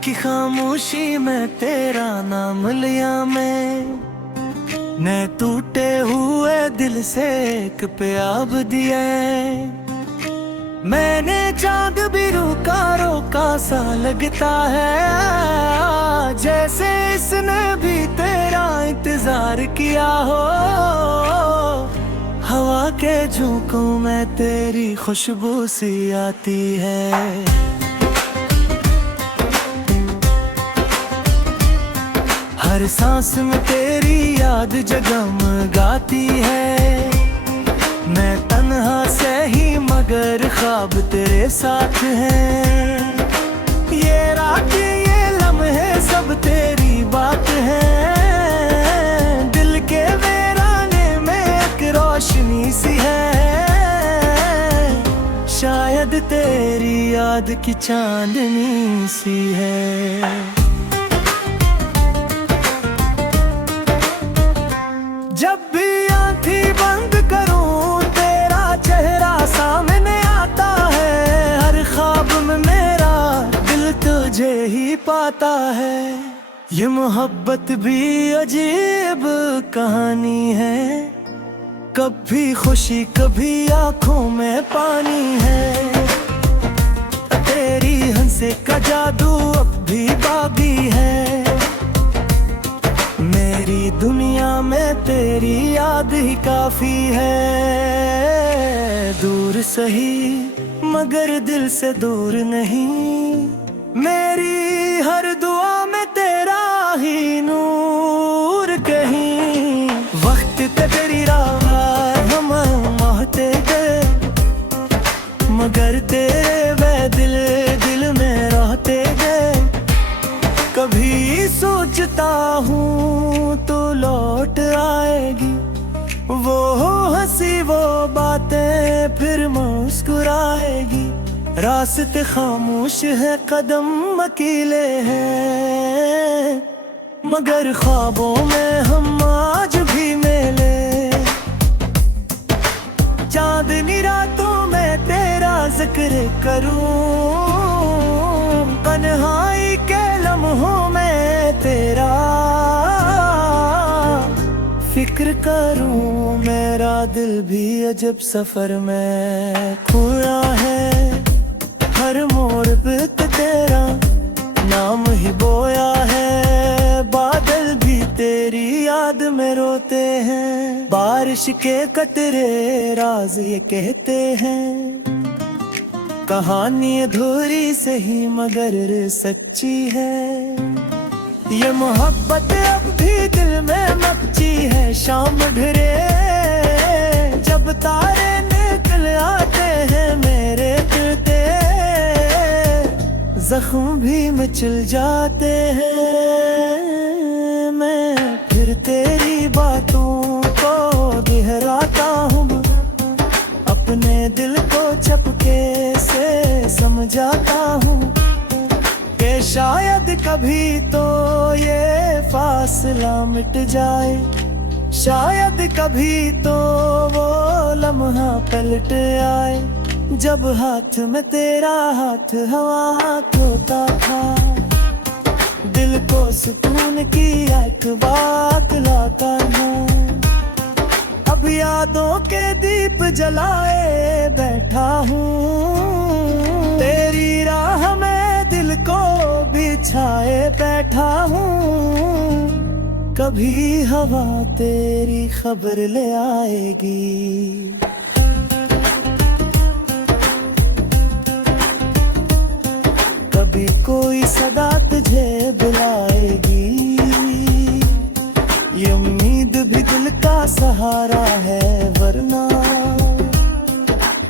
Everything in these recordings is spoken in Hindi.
की खामोशी में तेरा नाम लिया मैं टूटे हुए दिल से एक प्याब दिया। मैंने चांद भी रोका रोका सा लगता है, जैसे इसने भी तेरा इंतजार किया हो। हवा के झोंकों में तेरी खुशबू सी आती है। हर सांस में तेरी याद जगमगाती है। मैं तन्हा से ही मगर ख्वाब तेरे साथ हैं। ये रात ये लम्हे सब तेरी बात है। दिल के वीराने में एक रोशनी सी है। शायद तेरी याद की चांदनी सी है। जब भी आँखें बंद करूं तेरा चेहरा सामने आता है। हर ख्वाब में मेरा दिल तुझे ही पाता है। ये मोहब्बत भी अजीब कहानी है। कभी खुशी कभी आंखों में पानी है। तेरी हंसे का जादू अब भी बागी है। मेरी दुनिया में तेरी याद ही काफी है। दूर सही मगर दिल से दूर नहीं। मेरी हर दुआ में तेरा ही नूर कहीं। वक्त पे तेरी राह हम महते गए, मगर तेरे वे दिल दिल में रहते गए। कभी सोचता हूँ तो लौट आएगी वो हंसी वो बातें फिर मुस्कुराएगी। रास्ते खामोश है कदम अकेले हैं, मगर ख्वाबों में हम आज भी मिले। चांदनी रातों में तेरा जिक्र करूं, तन्हाई के लम्हों में तेरा फिक्र करूं। मेरा दिल भी अजब सफर में खोया है। हर मोड़ पे तेरा नाम ही बोया है। बादल भी तेरी याद में रोते हैं। बारिश के कतरे राज ये कहते हैं। कहानी अधूरी से ही मगर सच्ची है। ये मोहब्बत अब भी दिल में मच्ची है। शाम ढरे जब तारे निकल आते हैं मेरे दिलते, जख्म भी मचल जाते हैं। मैं फिर तेरी बातों को दोहराता हूँ, अपने दिल को चपके से समझाता हूँ कि शायद कभी तो ये फासला मिट जाए। शायद कभी तो वो लम्हा पलट आए, जब हाथ में तेरा हाथ हवा होता था। दिल को सुकून की एक बात लाता है। अब यादों के दीप जलाए बैठा हूँ। तेरी राह में दिल को बिछाए बैठा हूँ। कभी हवा तेरी खबर ले आएगी। कभी कोई सदा तुझे बुलाएगी। ये उम्मीद भी दिल का सहारा है, वरना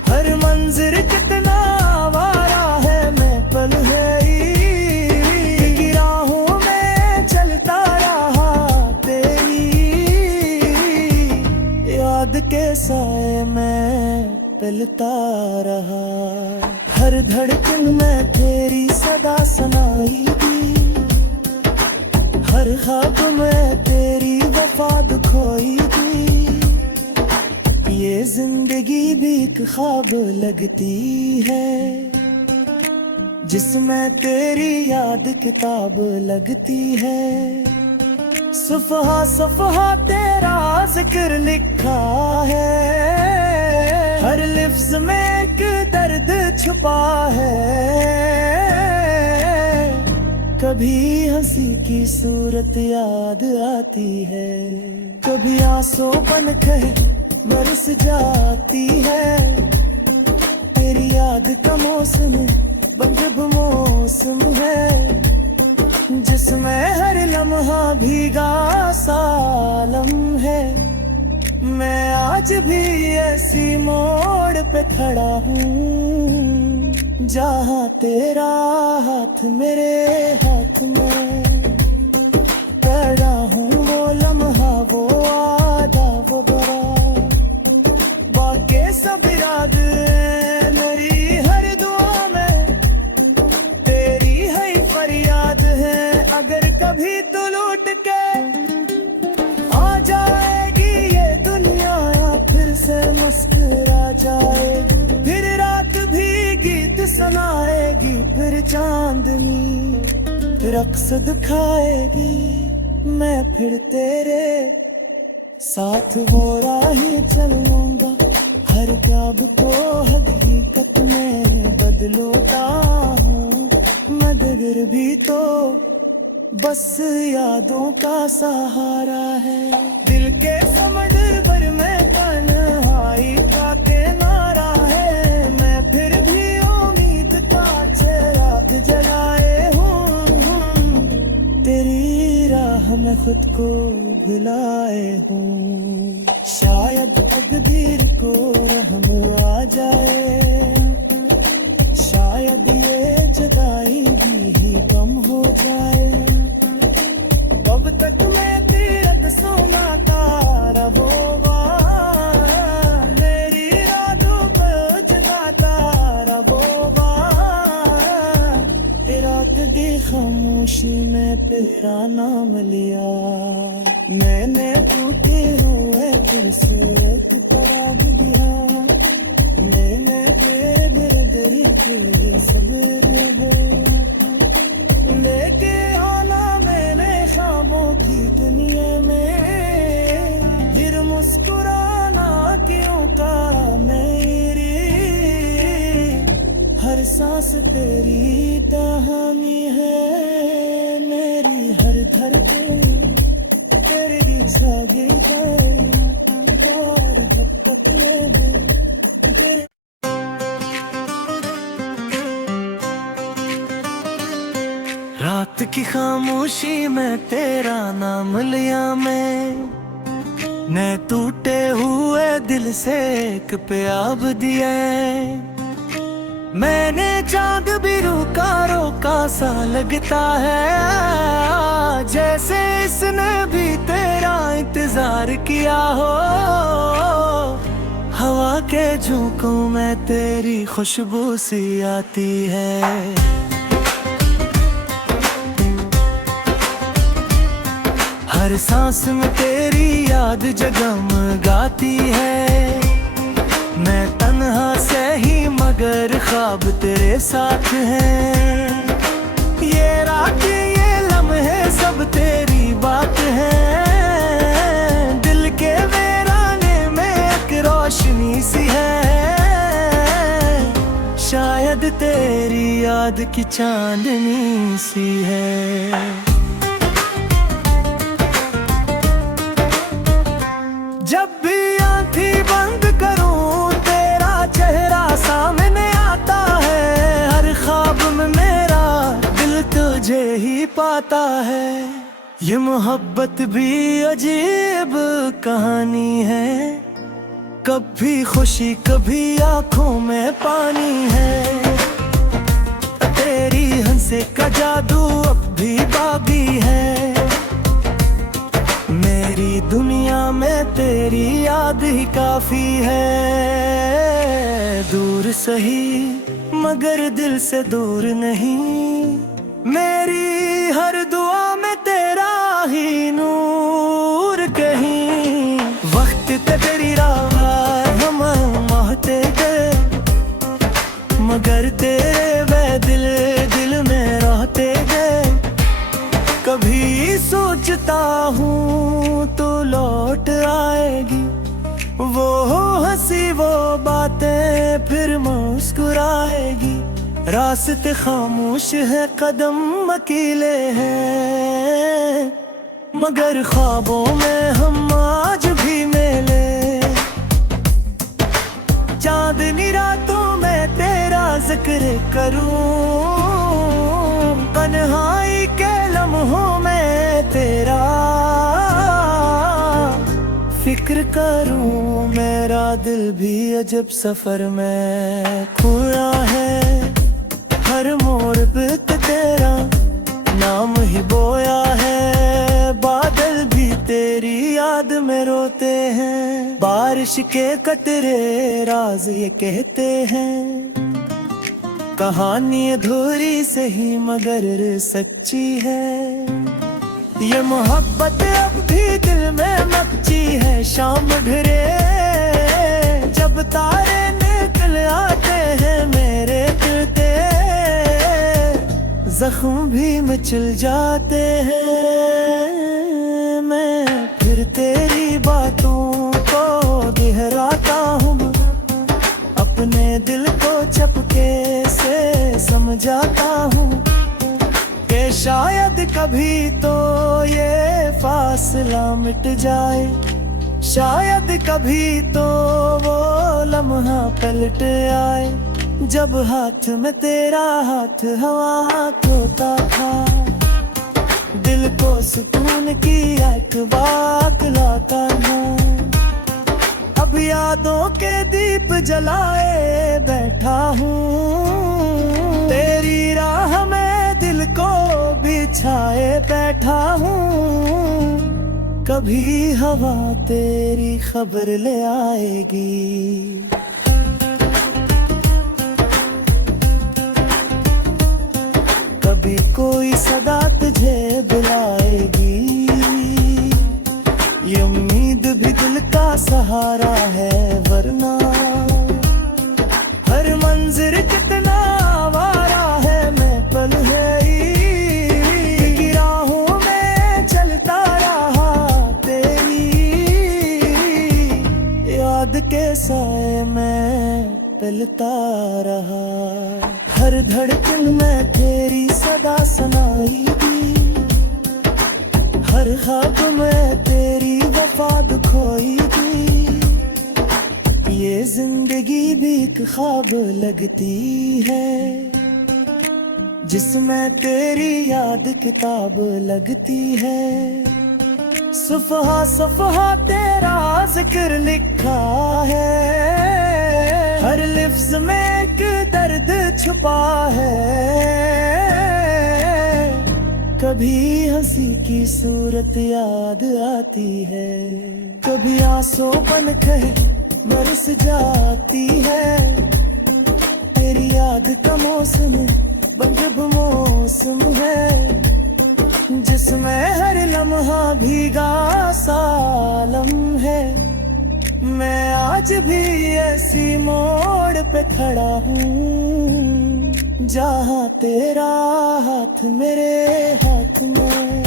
हर मंजिल कितना आवारा है। मैं पल है ही राहों में चलता रहा। तेरी याद के साए में पलता रहा। हर धड़कन में तेरी सदा सुनाई दी। हर ख्वाब में तेरी वफा खोई दी। ये जिंदगी भी एक ख्वाब लगती है। जिसमें तेरी याद किताब लगती है। सफ़हा सफ़हा तेरा जिक्र लिखा है, हर लफ्ज़ में एक दर्द छुपा है। कभी हंसी की सूरत याद आती है, कभी आंसू बनकर बरस जाती है। तेरी याद का मौसम बंद मौसम है, जिसमें हर लम्हा भीगा सालम है। मैं आज भी ऐसी मोड़ पे खड़ा हूँ, जहाँ तेरा हाथ मेरे हाथ में। खड़ा हूँ वो लम्हा वो आदा वो बड़ा, बाकी सब याद मेरी हर दुआ में तेरी है फरियाद है। अगर कभी तू लौट के आ जाएगी ये दुनिया, फिर से मुस्कुरा जाएगी, फिर रात भी गीत सुनाएगी, फिर चांदनी रक्स दिखाएगी। मैं फिर तेरे साथ वो राही चलूंगा, हर ख्वाब को हकीकत में बदलता हूँ। मगर भी तो बस यादों का सहारा है, दिल के समंदर में तन्हाई का किनारा है। मैं फिर भी उम्मीद का चिराग जलाए हूँ, तेरी राह में खुद को भुलाए हूँ। शायद तकदीर को रहम आ जाए, शायद ये जुदाई भी कम हो जाए। कब तक मैं तेरे सुनाता रहूँगा, मेरी यादों को जगाता रहूँगा। रात की खामोशी में तेरा नाम लिया, मैंने टूटे हुए खूबसूरत पराग दिया। मैंने तेरे सब्र लेके आना मैंने खामों की दुनिया में, फिर मुस्कुराना क्यों का मेरी। हर सांस तेरी कहानी है, मेरी हर धड़कन तेरी सागी है, और जब तक मैं हूँ तेरे। रात की खामोशी में तेरा नाम लिया मैं टूटे हुए दिल से एक प्याब दिया। मैंने चांद भी रोका रोका सा लगता है, जैसे इसने भी तेरा इंतजार किया हो। हवा के झोंकों में तेरी खुशबू सी आती है, हर सांस में तेरी याद जगमगाती है। मैं तन्हा से ही मगर ख्वाब तेरे साथ हैं। ये रात ये लम्हे सब तेरी बात है, दिल के वीराने में एक रोशनी सी है। शायद तेरी याद की चांदनी सी है। जब भी आंखें बंद करूं तेरा चेहरा सामने आता है, हर ख्वाब में मेरा दिल तुझे ही पाता है। ये मोहब्बत भी अजीब कहानी है, कभी खुशी कभी आंखों में पानी है। तेरी हंसे का जादू अब भी बागी है, मेरी दुनिया में तेरी याद ही काफी है। दूर सही मगर दिल से दूर नहीं, मेरी हर दुआ में तेरा ही नूर कहीं। वक्त तेरी राह हम महते गए, मगर तेरे वे दिल सोचता हूँ तू लौट आएगी, वो हंसी वो बातें फिर मुस्कुराएगी। रास्ते खामोश है, कदम अकेले हैं, मगर ख्वाबों में हम आज भी मिले। चांदनी रातों में तेरा जिक्र करूं, तन्हाई के लम्हों में तेरा फिक्र करूं। मेरा दिल भी अजब सफर में खोया है, हर मोड़ पे तेरा नाम ही बोया है। बादल भी तेरी याद में रोते हैं, बारिश के कतरे राज ये कहते हैं। कहानी अधूरी सही मगर सच्ची है, ये मोहब्बत अब भी दिल में मच्ची है। शाम घिरे जब तारे निकल आते हैं मेरे दिलते, जख्म भी मचल जाते हैं। मैं फिर तेरी बातों को दोहराता हूँ, अपने दिल को चपके से समझाता हूँ कि शायद कभी तो ये फासला मिट जाए, शायद कभी तो वो लम्हा पलट आए। जब हाथ में तेरा हाथ हवा होता था, दिल को सुकून की एक बात लाता था। अब यादों के दीप जलाए बैठा हूँ, तेरी राह में दिल को बिछाए बैठा हूँ। कभी हवा तेरी खबर ले आएगी, कभी कोई सदा तुझे बुलाएगी। ये उम्मीद भी दिल का सहारा है, वरना हर मंजिल कितना आवारा है। मैं पल है की राहों में चलता रहा, तेरी याद के साए में पलता रहा। हर धड़कन में तेरी सदा सुनाई दी, हर ख्वाब में तेरी वफा खोई दी। ये जिंदगी भी एक ख्वाब लगती है, जिसमें तेरी याद किताब लगती है। सफ़हा सफ़हा तेरा जिक्र लिखा है, हर लफ्ज़ में एक दर्द छुपा है। कभी हंसी की सूरत याद आती है, कभी आंसू बन के बरस जाती है। तेरी याद का मौसम बंजब मौसम है, जिसमें हर लम्हा भीगा सालम है। मैं आज भी ऐसी मोड़ पे खड़ा हूँ, जहाँ तेरा हाथ मेरे हाथ में।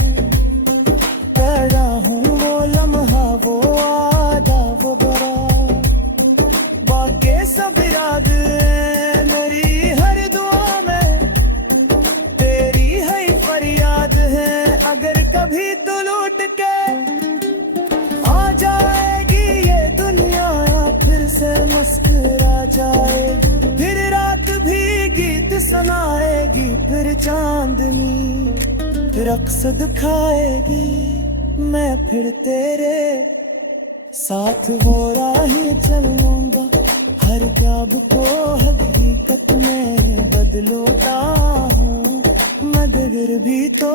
पैदा हूँ वो लम्हा वो आदा वो बड़ा, बाकी सब याद है मेरी हर दुआ में। तेरी है फरियाद है, अगर कभी तो लौट के आ जाएगी ये दुनिया, फिर से मुस्कुरा जाए। फिर रात भी गीत सुनाएगी, फिर चांदनी रक्स दिखाएगी। मैं फिर तेरे साथ वो राहें चलूंगा, हर ख्वाब को हकीकत में बदलता हूँ। मगर भी तो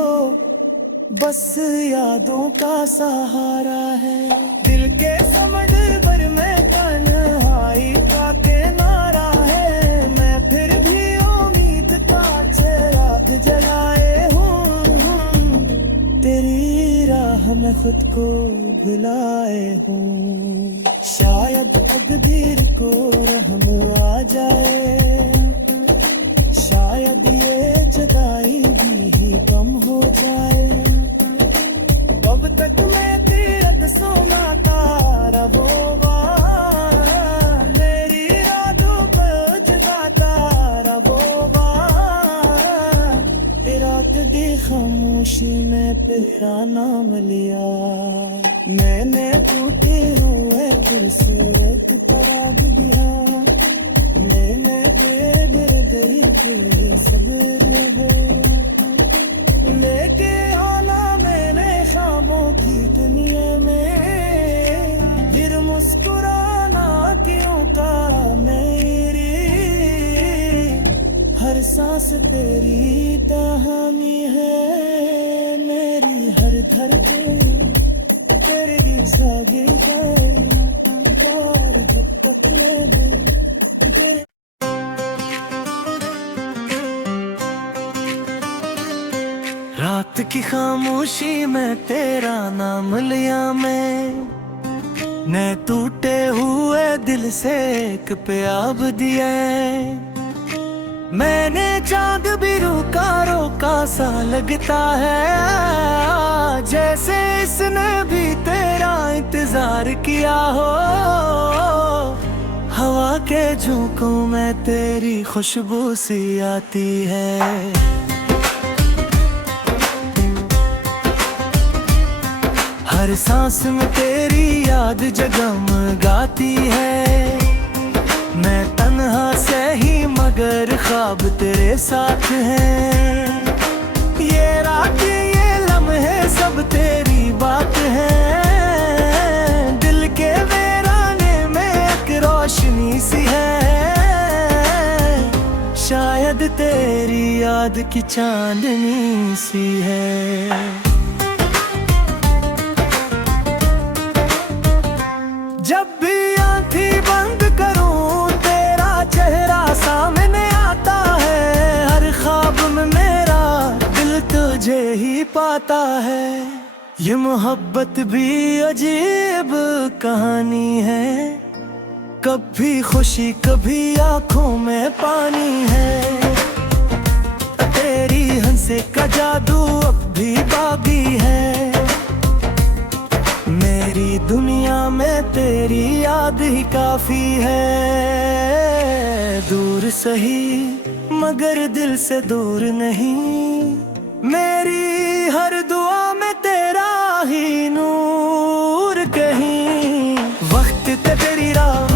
बस यादों का सहारा है, दिल के समंदर में तन्हाई का किनारा है। मैं फिर भी उम्मीद का चिराग जलाए हूँ, तेरी राह में खुद को भुलाए हूँ। शायद तकदीर को रहम आ जाए, शायद ये जुदाई भी कम हो जाए। खामोशी में तेरा नाम लिया। मैंने टूटे हुए दिल से एक तराब दिया। मैंने तेरे गई के सब्र है लेके आना मैंने ख्वाबों की दुनिया में। फिर मुस्कुराना क्यों का मेरी, हर सांस तेरी कहानी है मेरी। हर धड़कन तेरी सागी जाए और जब तक मैं हूँ तेरे। रात की खामोशी में तेरा नाम लिया मैं टूटे हुए दिल से एक प्याब दिया। मैंने चांद भी रोका रोका सा लगता है, जैसे इसने भी तेरा इंतजार किया हो। हवा के झोंकों में तेरी खुशबू सी आती है। हर सांस में तेरी याद जगमगाती है। मैं तन्हा से ही मगर ख्वाब तेरे साथ हैं। ये रात ये लम्हे सब तेरी बात है। दिल के वीराने में एक रोशनी सी है। शायद तेरी याद की चांदनी सी है। जब भी आंखें बंद करूं तेरा चेहरा सामने आता है। हर ख्वाब में मेरा दिल तुझे ही पाता है। ये मोहब्बत भी अजीब कहानी है। कभी खुशी कभी आंखों में पानी है। तेरी हंसे का जादू अब भी बागी है। मेरी दुनिया में तेरी याद ही काफी है। दूर सही मगर दिल से दूर नहीं। मेरी हर दुआ में तेरा ही नूर कहीं। वक्त ते तेरी राह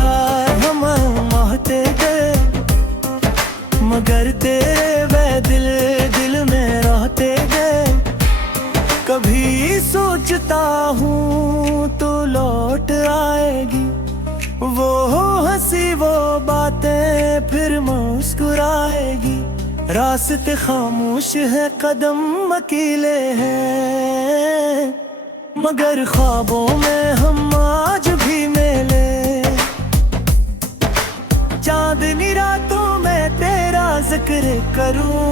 हम महते गए, मगर तेरे वे दिल दिल में रहते गए। कभी सोचता हूँ तो लौट आएगी वो हंसी वो बातें फिर मुस्कुराएगी। रास्ते खामोश है कदम अकेले हैं, मगर ख्वाबों में हम आज भी मिले। चांदनी रातों में तेरा जिक्र करूं,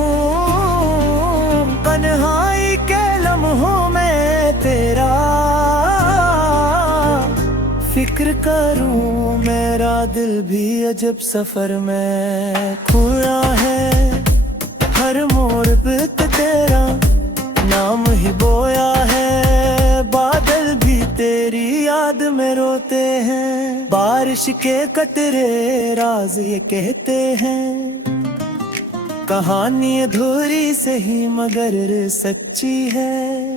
तन्हाई के लम्हों में तेरा फिक्र करूं। मेरा दिल भी अजब सफर में खोया है। हर मोड़ पे तेरा नाम ही बोया है। बादल भी तेरी याद में रोते हैं। बारिश के कतरे राज ये कहते हैं। कहानी अधूरी से ही मगर सच्ची है।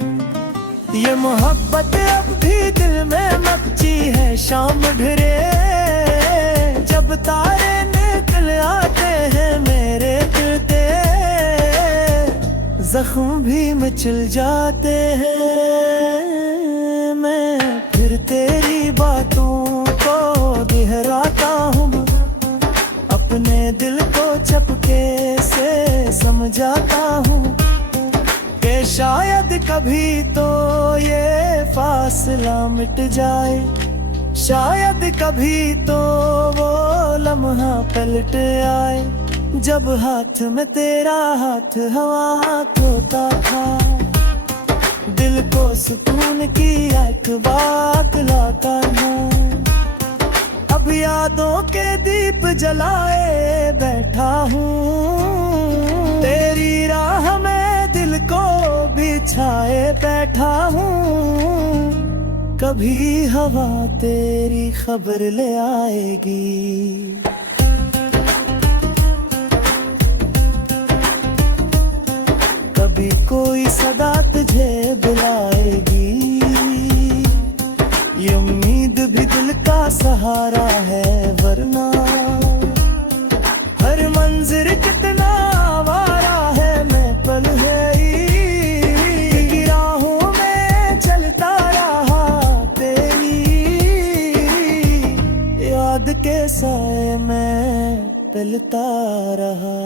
ये मोहब्बत अब भी दिल में मच्ची है। शाम ढरे जब तारे निकल आते हैं मेरे दिलते, जख्म भी मचल जाते हैं। मैं फिर तेरी बातों को दोहराता हूँ, अपने दिल को चपके से समझाता हूँ कि शायद कभी तो ये फासला मिट जाए। शायद कभी तो वो लम्हा पलट आए, जब हाथ में तेरा हाथ हवा होता था। दिल को सुकून की एक बात लाता है। अब यादों के दीप जलाए बैठा हूँ। तेरी राह में दिल को बिछाए बैठा हूँ। कभी हवा तेरी खबर ले आएगी। कभी कोई सदा सहारा है, वरना हर मंजिर कितना आवारा है। मैं पल है की राहों में चलता रहा, तेरी याद के साए में पलता रहा।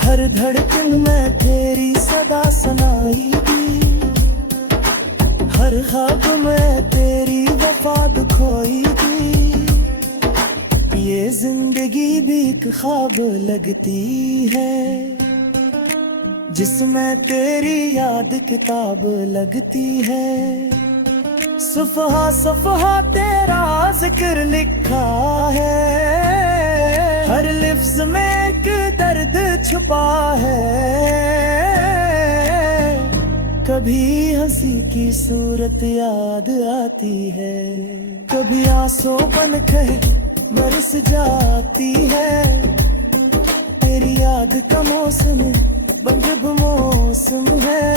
हर धड़कन में तेरी सदा सुनाई दी, हर ख्वाब में तेरी वफा खोई थी। ये जिंदगी भी एक ख्वाब लगती है, जिसमें तेरी याद किताब लगती है। सफ़हा सफ़हा तेरा जिक्र लिखा है, हर लफ्ज़ में एक दर्द छुपा है। कभी हंसी की सूरत याद आती है, कभी आंसू बन के बरस जाती है। तेरी याद का मौसम बंद मौसम है,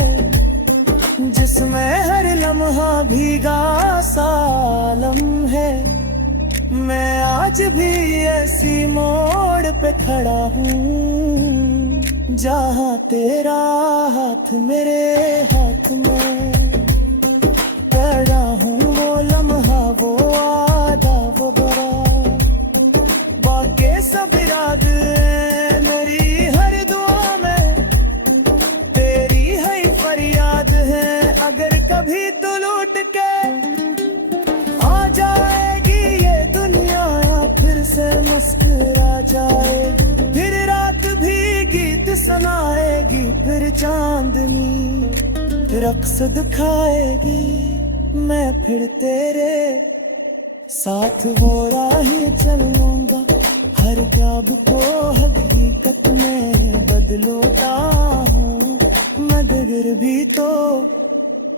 जिसमें हर लम्हा भीगा सालम है। मैं आज भी ऐसी मोड़ पे खड़ा हूँ, जहाँ तेरा हाथ मेरे हाथ में। खड़ा हूँ वो लम्हा, वो आदा, वो बड़ा, बाकी सब याद मेरी हर दुआ में तेरी है फरियाद है। अगर कभी तू लौट के आ जाएगी ये दुनिया, फिर से मुस्कुरा जाए, फिर रात भी गीत सुनाएगी, फिर चांदनी रक्स दिखाएगी। मैं फिर तेरे साथ वो राहें चलूंगा, हर ख्वाब को हकीकत में बदलता हूँ। मगर भी तो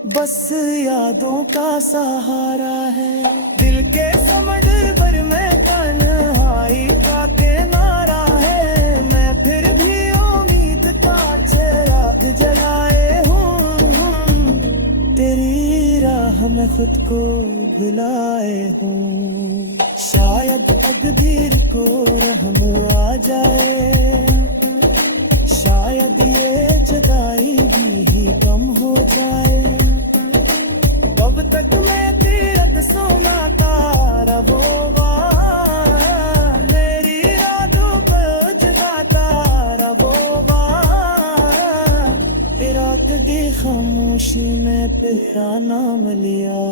बस यादों का सहारा है। दिल के समुद्र भर में तन्हाई का किनारा है, मैं फिर भी उम्मीद का चिराग जलाए हूँ। तेरी राह में खुद को भुलाए हूँ। शायद तकदीर को रहम आ जाए, शायद ये जुदाई भी कम हो जाए। कब तक मैं तेरे सुनाता रहूँगा, मेरी यादों को जगाता रहूँगा। रात की खामोशी में तेरा नाम लिया,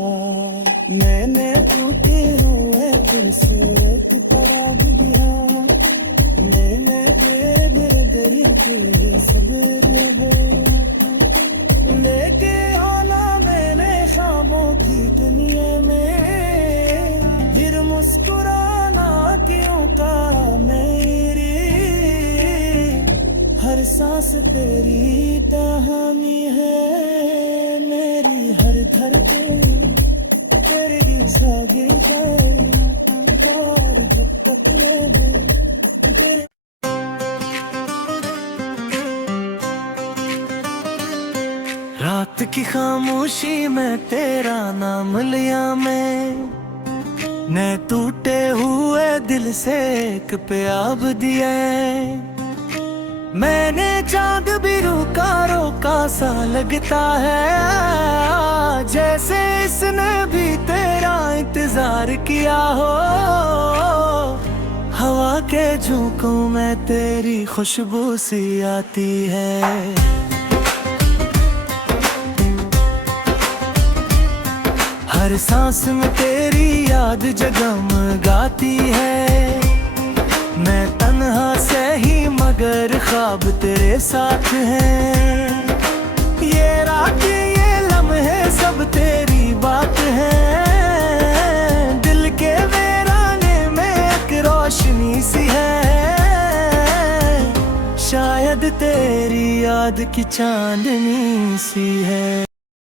मैंने टूटे हुए दिल से एक तराब दिया। मैंने तेरे के सब्र लेके आना मैंने खामों की दुनिया में, फिर मुस्कुराना क्यों का मेरी। हर सांस तेरी कहानी है, मेरी हर धड़कन तेरी सागी है। और जब तक मैं हूँ तेरे रात की खामोशी में तेरा नाम लिया मैं टूटे हुए दिल से एक प्याब दिया। मैंने चांद भी रोका रोका सा लगता है, जैसे इसने भी तेरा इंतजार किया हो। हवा के झोंकों में तेरी खुशबू सी आती है। हर सांस में तेरी याद जगमगाती है। मैं तन्हा से ही मगर ख्वाब तेरे साथ हैं। ये रात ये लम्हे सब तेरी बात है। दिल के वीराने में एक रोशनी सी है। शायद तेरी याद की चांदनी सी है।